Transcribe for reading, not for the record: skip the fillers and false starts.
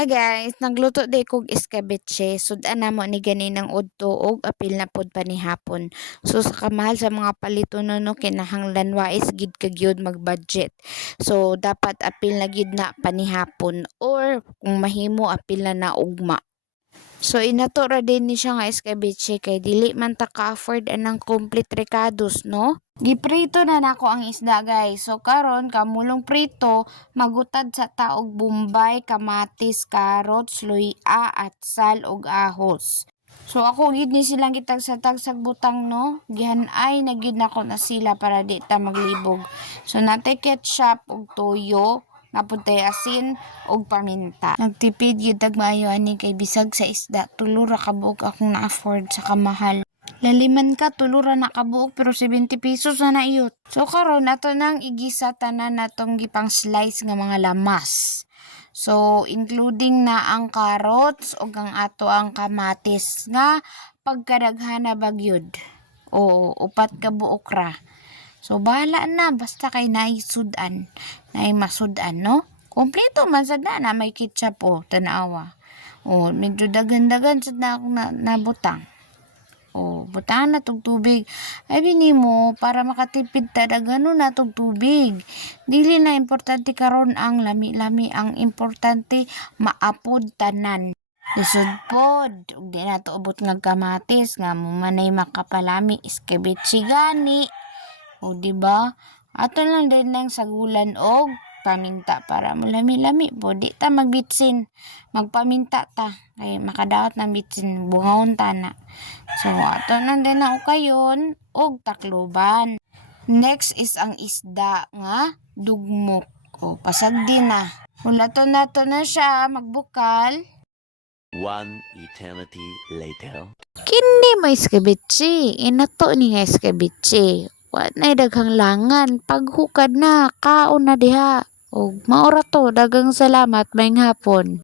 Hi guys, nagluto day kog escabeche. Sudan namo ni ganinang udto og apil na pod panihapon. So sa kamahal sa mga palito no kinahanglan wais gid kagyud mag-budget. So dapat apil na gid na panihapon or kung mahimo apil na ugma. So inato ra din ni siya nga escabeche kay dili man ta ka-afford anang complete recados, no? Giprito na nako ang isda guys. So karon kamulong prito magutad sa taog bombay, kamatis, carrots, luya at sal ug ahos. So ako gid ni silang gitagsag-tagsag butang no. Gihan-ay na gid nako na sila para di ta maglibog. So natay ketchup ug toyo, napuntay asin ug paminta. Nagtipid gyud tag maayo ani kay bisag sa isda tulo ra ka buok akong na-afford sa kamahal. Laliman ka tulo ra na ka buok pero 70 pesos na naiyot. So karon ato nang igisa tanan natong gipang slice nga mga lamas. So including na ang carrots ug ang ato ang kamatis nga pagkadaghana bagyod. O upat ka buok ra. So bahala na basta kay naay sudan, naay masudan no. Kompleto man sad na may ketchup o tanawa. O medyo dagan-dagan sad na akong nabutang. O butahan na tog tubig. Ay bini mo para makatipid ta dagano na tog tubig. Dili na importante karon ang lami-lami, ang importante maapod tanan. Lisod pod, ug di na to ubot nga kamatis nga mo manay makapalami escabeche gani. O di ba? Ato lang din ng sagulan og paminta para mo lami-lami po. Di ta magbitsin. Magpaminta ta. Kay makadaot ng bitsin. Bungawon ta na. So, ato lang din ang ukayon og takloban. Next is ang isda nga dugmok. O, pasag din na. Ulato na to na siya. Magbukal. One eternity later. Kini may escabeche. Inato ni nga escabeche. Wa nay daghang langan. Paghukad na, kaon na diha. Og maura to, daghang salamat, maayong hapon.